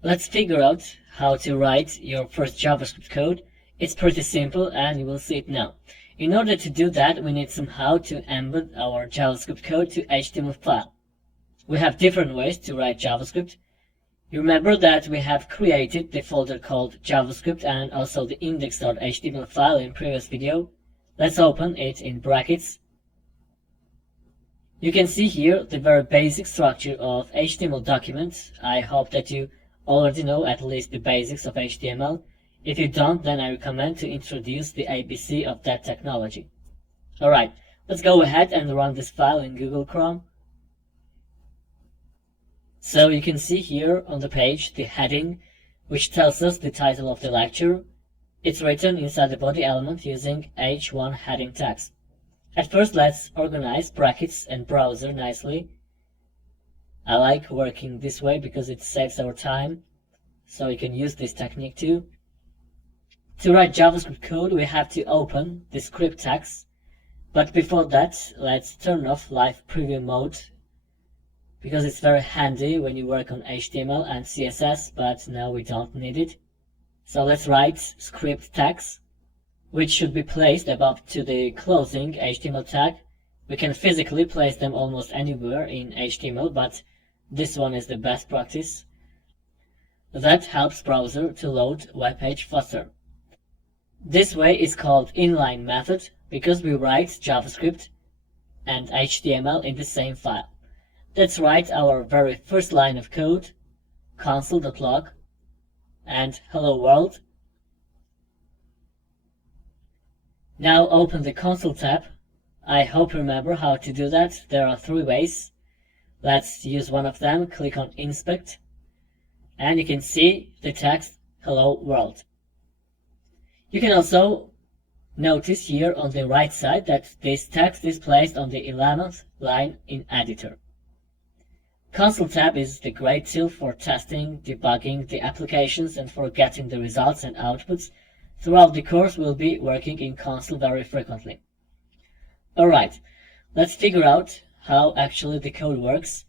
Let's figure out how to write your first JavaScript code. It's pretty simple and you will see it now. In order to do that, we need somehow to embed our JavaScript code to HTML file. We have different ways to write JavaScript. You remember that we have created the folder called JavaScript and also the index.html file in previous video. Let's open it in brackets. You can see here the very basic structure of HTML documents. I hope that you already know at least the basics of HTML. If you don't, then I recommend to introduce the ABC of that technology. Alright, let's go ahead and run this file in Google Chrome. So you can see here on the page the heading, which tells us the title of the lecture. It's written inside the body element using h1 heading tags. At first, let's organize brackets and browser nicely. I like working this way because it saves our time, so you can use this technique too. To write JavaScript code, we have to open the script tags, but before that, let's turn off live preview mode because it's very handy when you work on HTML and CSS, but now we don't need it. So let's write script tags, which should be placed above to the closing HTML tag. We can physically place them almost anywhere in HTML, but this one is the best practice. That helps browser to load web page faster. This way is called inline method because we write JavaScript and HTML in the same file. Let's write our very first line of code, console.log and hello world. Now open the console tab. I hope you remember how to do that. There are three ways. Let's use one of them. Click on Inspect, and you can see the text Hello World. You can also notice here on the right side that this text is placed on the 11th line in Editor. Console tab is the great tool for testing, debugging the applications, and for getting the results and outputs. Throughout the course, we'll be working in console very frequently. Alright, let's figure out how actually the code works.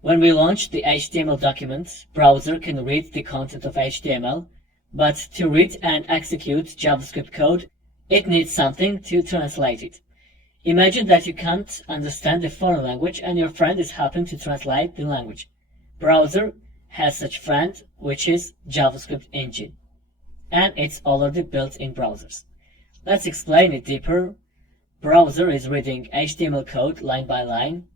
When we launch the HTML document, browser can read the content of HTML, but to read and execute JavaScript code, it needs something to translate it. Imagine that you can't understand a foreign language and your friend is helping to translate the language. Browser has such friend, which is JavaScript engine, and it's already built in browsers. Let's explain it deeper. Browser is reading HTML code line by line.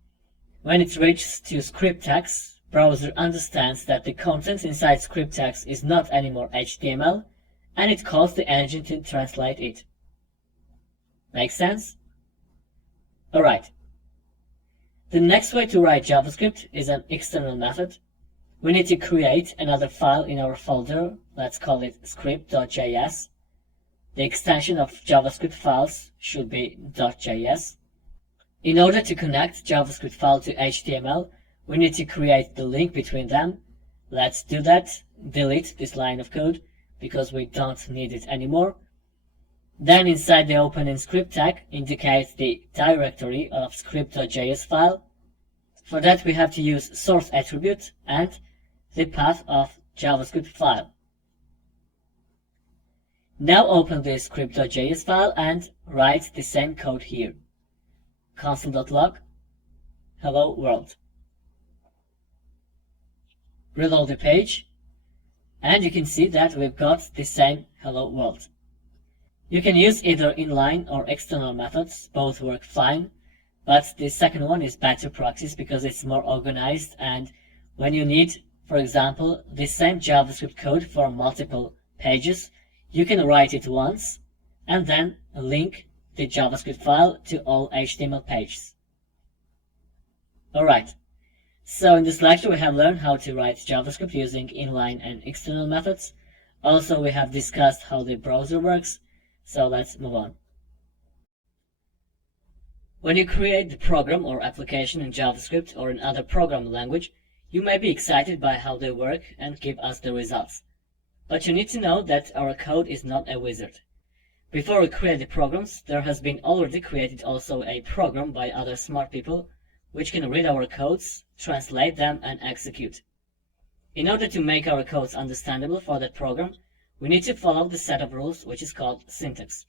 When it reaches to script tags, browser understands that the content inside script tags is not anymore HTML, and it calls the engine to translate it. Make sense? Alright. The next way to write JavaScript is an external method. We need to create another file in our folder. Let's call it script.js. The extension of JavaScript files should be .js. In order to connect JavaScript file to HTML, we need to create the link between them. Let's do that. Delete this line of code because we don't need it anymore. Then inside the opening script tag, indicate the directory of script.js file. For that, we have to use source attribute and the path of JavaScript file. Now open the script.js file and write the same code here. Console.log, hello world. Reload the page, and you can see that we've got the same hello world. You can use either inline or external methods, both work fine, but the second one is better practice because it's more organized, and when you need, for example, the same JavaScript code for multiple pages, you can write it once and then link the JavaScript file to all HTML pages. Alright, so in this lecture we have learned how to write JavaScript using inline and external methods. Also, we have discussed how the browser works, so let's move on. When you create the program or application in JavaScript or in other programming language, you may be excited by how they work and give us the results. But you need to know that our code is not a wizard. Before we create the programs, there has been already created also a program by other smart people which can read our codes, translate them, and execute. In order to make our codes understandable for that program, we need to follow the set of rules which is called syntax.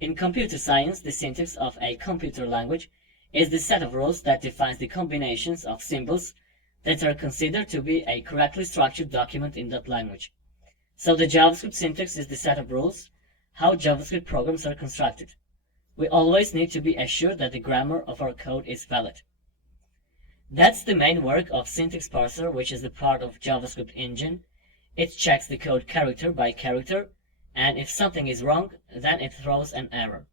In computer science, the syntax of a computer language is the set of rules that defines the combinations of symbols that are considered to be a correctly structured document in that language. So the JavaScript syntax is the set of rules how JavaScript programs are constructed. We always need to be assured that the grammar of our code is valid. That's the main work of syntax parser, which is the part of JavaScript engine. It checks the code character by character, and if something is wrong, then it throws an error.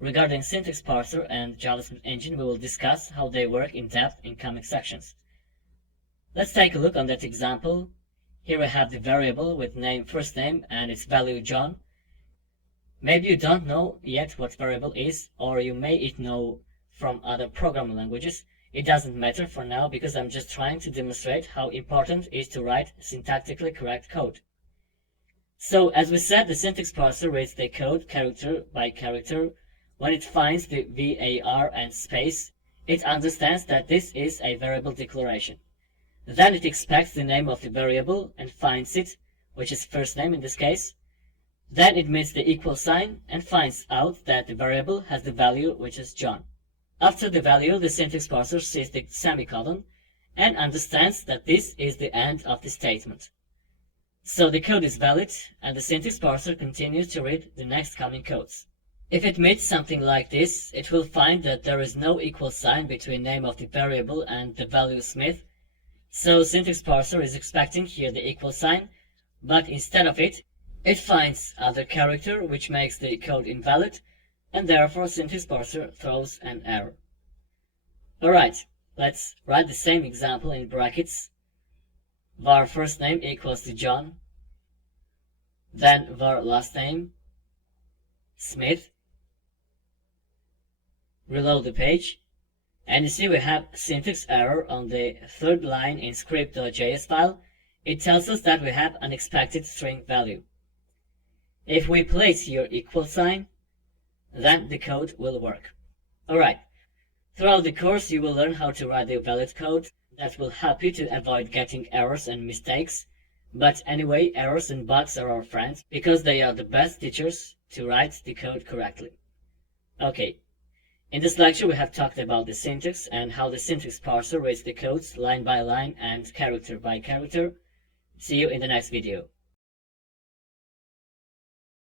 Regarding syntax parser and JavaScript engine, we will discuss how they work in depth in coming sections. Let's take a look on that example. Here we have the variable with name first name and its value John. Maybe you don't know yet what variable is, or you may it know from other programming languages. It doesn't matter for now because I'm just trying to demonstrate how important it is to write syntactically correct code. So as we said, the syntax parser reads the code character by character. When it finds the var and space, it understands that this is a variable declaration. Then it expects the name of the variable and finds it, which is first name in this case. Then it meets the equal sign and finds out that the variable has the value which is John. After the value, the syntax parser sees the semicolon and understands that this is the end of the statement. So the code is valid, and the syntax parser continues to read the next coming codes. If it meets something like this, it will find that there is no equal sign between name of the variable and the value Smith. So syntax parser is expecting here the equal sign, but instead of it, it finds other character which makes the code invalid, and therefore syntax parser throws an error. Alright, let's write the same example in brackets. Var first name equals to John, then var last name, Smith. Reload the page, and you see we have syntax error on the third line in script.js file. It tells us that we have unexpected string value. If we place here equal sign, then the code will work. Alright, throughout the course you will learn how to write the valid code that will help you to avoid getting errors and mistakes. But anyway, errors and bugs are our friends because they are the best teachers to write the code correctly. Okay, in this lecture we have talked about the syntax and how the syntax parser reads the codes line by line and character by character. See you in the next video.